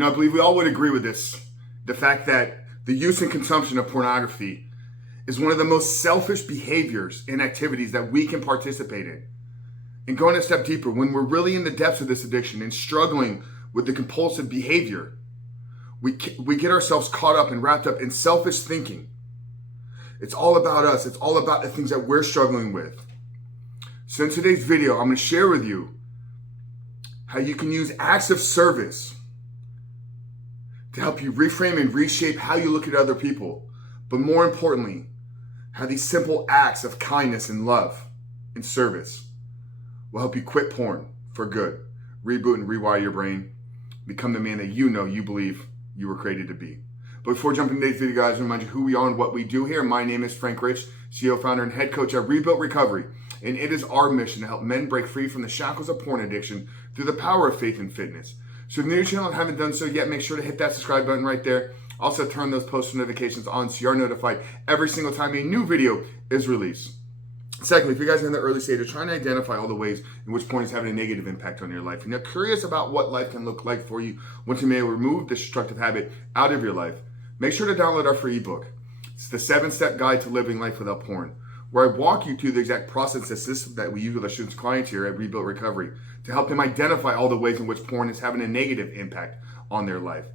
I believe we all would agree with this. The fact that the use and consumption of pornography is one of the most selfish behaviors and activities that we can participate in. And going a step deeper, when we're really in the depths of this addiction and struggling with the compulsive behavior, we get ourselves caught up and wrapped up in selfish thinking. It's all about us. It's all about the things that we're struggling with. So in today's video, I'm going to share with you how you can use acts of service to help you reframe and reshape how you look at other people. But more importantly, how these simple acts of kindness and love and service will help you quit porn for good, reboot and rewire your brain, become the man that you believe you were created to be. But before jumping into today's video, guys, I remind you who we are and what we do here. My name is Frank Rich, CEO, founder, and head coach at Rebuilt Recovery. And it is our mission to help men break free from the shackles of porn addiction through the power of faith and fitness. So if you're new to the channel and haven't done so yet, make sure to hit that subscribe button right there. Also turn those post notifications on so you are notified every single time a new video is released. Secondly, if you guys are in the early stage of trying to identify all the ways in which porn is having a negative impact on your life, and you're curious about what life can look like for you once you may remove this destructive habit out of your life, make sure to download our free ebook. It's the 7-step guide to living life without porn, where I walk you through the exact process and system that we use with our students' clients here at Rebuilt Recovery to help them identify all the ways in which porn is having a negative impact on their life.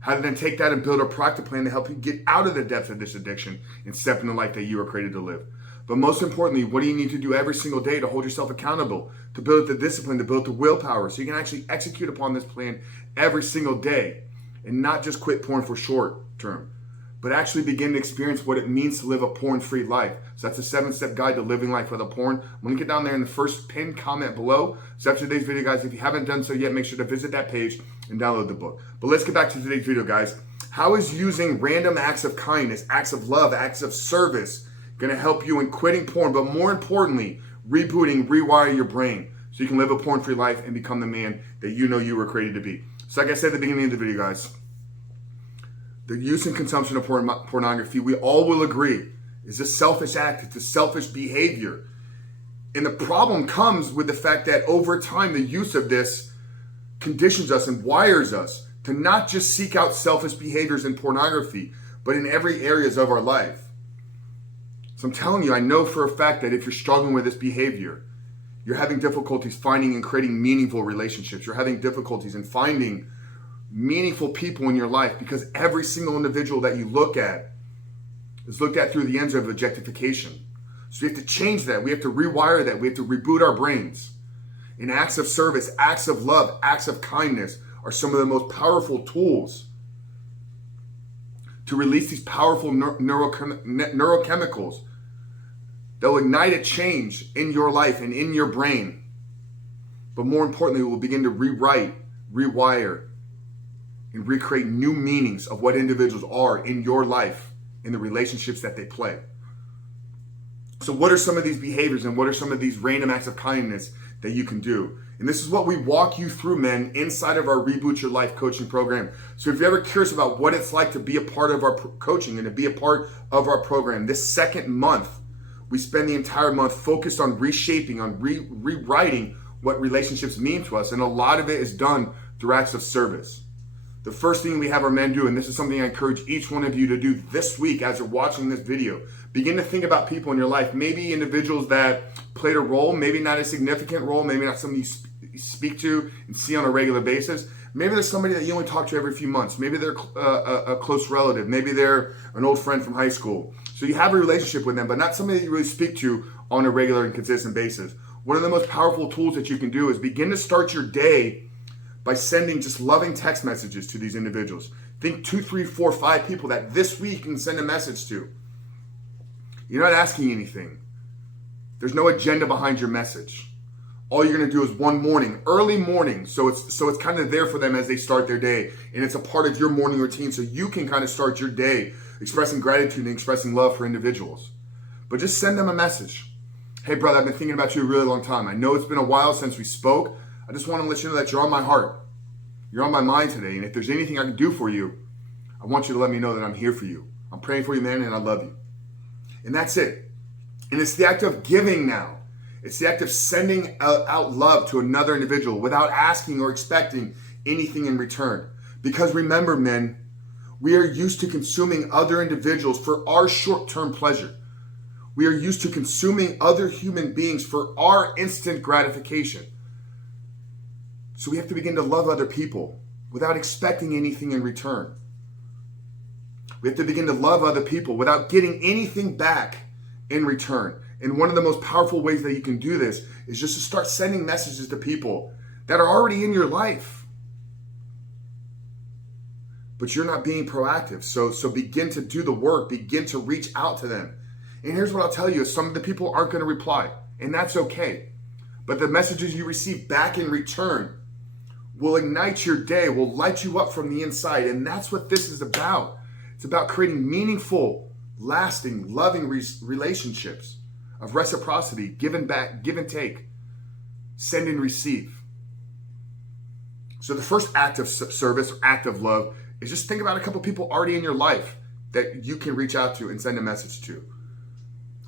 How to then take that and build a practical plan to help you get out of the depths of this addiction and step in the life that you were created to live. But most importantly, what do you need to do every single day to hold yourself accountable, to build the discipline, to build the willpower so you can actually execute upon this plan every single day and not just quit porn for short term, but actually begin to experience what it means to live a porn-free life. So that's a 7-step guide to living life without porn. I'm going to get down there in the first pinned comment below. So after today's video, guys, if you haven't done so yet, make sure to visit that page and download the book. But let's get back to today's video, guys. How is using random acts of kindness, acts of love, acts of service going to help you in quitting porn, but more importantly, rebooting, rewire your brain so you can live a porn-free life and become the man that you were created to be? So like I said at the beginning of the video, guys, the use and consumption of pornography, we all will agree, is a selfish act. It's a selfish behavior. And the problem comes with the fact that over time, the use of this conditions us and wires us to not just seek out selfish behaviors in pornography, but in every areas of our life. So I'm telling you, I know for a fact that if you're struggling with this behavior, you're having difficulties finding and creating meaningful relationships. You're having difficulties in finding meaningful people in your life because every single individual that you look at is looked at through the lens of objectification. So we have to change that. We have to rewire that. We have to reboot our brains. And acts of service, acts of love, acts of kindness are some of the most powerful tools to release these powerful neurochemicals that will ignite a change in your life and in your brain. But more importantly, we will begin to rewrite, rewire, and recreate new meanings of what individuals are in your life, in the relationships that they play. So what are some of these behaviors and what are some of these random acts of kindness that you can do? And this is what we walk you through, men, inside of our Reboot Your Life coaching program. So if you're ever curious about what it's like to be a part of our coaching and to be a part of our program, this second month, we spend the entire month focused on reshaping, on rewriting what relationships mean to us. And a lot of it is done through acts of service. The first thing we have our men do, and this is something I encourage each one of you to do this week as you're watching this video, begin to think about people in your life, maybe individuals that played a role, maybe not a significant role, maybe not somebody you speak to and see on a regular basis. Maybe there's somebody that you only talk to every few months. Maybe they're a close relative. Maybe they're an old friend from high school. So you have a relationship with them, but not somebody that you really speak to on a regular and consistent basis. One of the most powerful tools that you can do is begin to start your day by sending just loving text messages to these individuals. Think 2, 3, 4, 5 people that this week you can send a message to. You're not asking anything. There's no agenda behind your message. All you're gonna do is one morning, early morning, so it's kind of there for them as they start their day, and it's a part of your morning routine so you can kind of start your day expressing gratitude and expressing love for individuals. But just send them a message. Hey brother, I've been thinking about you a really long time. I know it's been a while since we spoke. I just want to let you know that you're on my heart. You're on my mind today, and if there's anything I can do for you, I want you to let me know that I'm here for you. I'm praying for you, man, and I love you. And that's it. And it's the act of giving now. It's the act of sending out love to another individual without asking or expecting anything in return. Because remember, men, we are used to consuming other individuals for our short-term pleasure. We are used to consuming other human beings for our instant gratification. So we have to begin to love other people without expecting anything in return. We have to begin to love other people without getting anything back in return. And one of the most powerful ways that you can do this is just to start sending messages to people that are already in your life. But you're not being proactive. So begin to do the work, begin to reach out to them. And here's what I'll tell you, some of the people aren't going to reply, and that's okay. But the messages you receive back in return will ignite your day, will light you up from the inside. And that's what this is about. It's about creating meaningful, lasting, loving relationships of reciprocity, give and back, give and take, send and receive. So the first act of service, act of love, is just think about a couple people already in your life that you can reach out to and send a message to.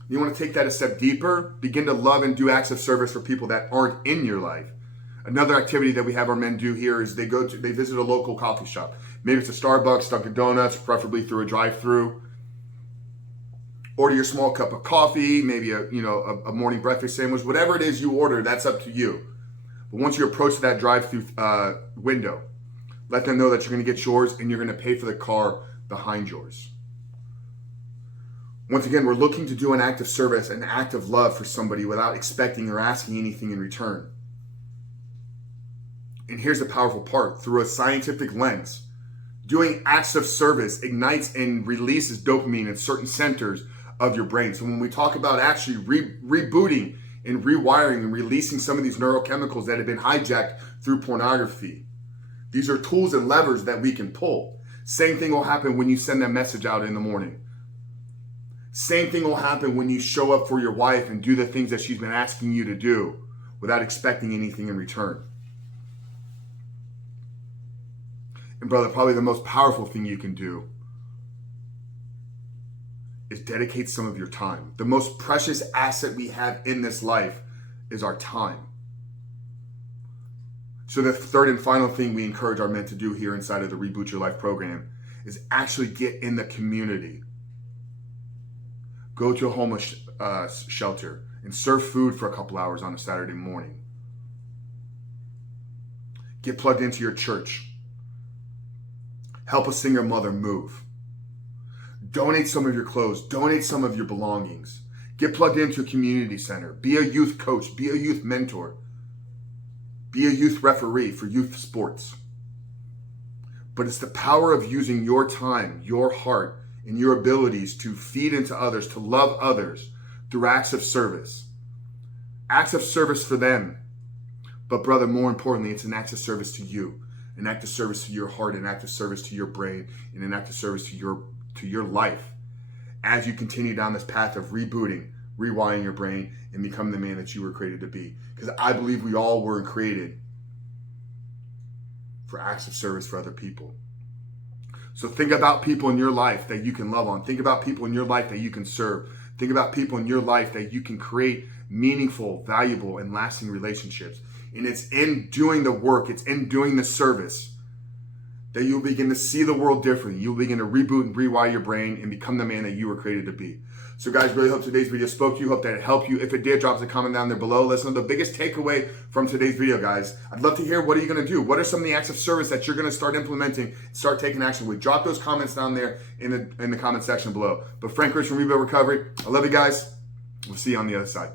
You want to take that a step deeper, begin to love and do acts of service for people that aren't in your life. Another activity that we have our men do here is they visit a local coffee shop. Maybe it's a Starbucks, Dunkin' Donuts, preferably through a drive-through. Order your small cup of coffee, maybe a morning breakfast sandwich, whatever it is you order, that's up to you. But once you approach that drive-through window, let them know that you're going to get yours and you're going to pay for the car behind yours. Once again, we're looking to do an act of service, an act of love for somebody without expecting or asking anything in return. And here's the powerful part. Through a scientific lens, doing acts of service ignites and releases dopamine in certain centers of your brain. So when we talk about actually rebooting and rewiring and releasing some of these neurochemicals that have been hijacked through pornography, these are tools and levers that we can pull. Same thing will happen when you send that message out in the morning. Same thing will happen when you show up for your wife and do the things that she's been asking you to do without expecting anything in return. And brother, probably the most powerful thing you can do is dedicate some of your time. The most precious asset we have in this life is our time. So the third and final thing we encourage our men to do here inside of the Reboot Your Life program is actually get in the community. Go to a homeless shelter and serve food for a couple hours on a Saturday morning. Get plugged into your church. Help a single mother move. Donate some of your clothes. Donate some of your belongings. Get plugged into a community center. Be a youth coach. Be a youth mentor. Be a youth referee for youth sports. But it's the power of using your time, your heart, and your abilities to feed into others, to love others through acts of service. Acts of service for them. But brother, more importantly, it's an act of service to you. An act of service to your heart, an act of service to your brain, and an act of service to your life as you continue down this path of rebooting, rewiring your brain, and become the man that you were created to be. Because I believe we all were created for acts of service for other people. So think about people in your life that you can love on. Think about people in your life that you can serve. Think about people in your life that you can create meaningful, valuable, and lasting relationships. And it's in doing the work, it's in doing the service that you'll begin to see the world differently. You'll begin to reboot and rewire your brain and become the man that you were created to be. So guys, really hope today's video spoke to you. Hope that it helped you. If it did, drop us a comment down there below. Let us know the biggest takeaway from today's video, guys. I'd love to hear, what are you going to do? What are some of the acts of service that you're going to start implementing, start taking action with? Drop those comments down there in the comment section below. But Frank Rich from Rebuild Recovery, I love you guys. We'll see you on the other side.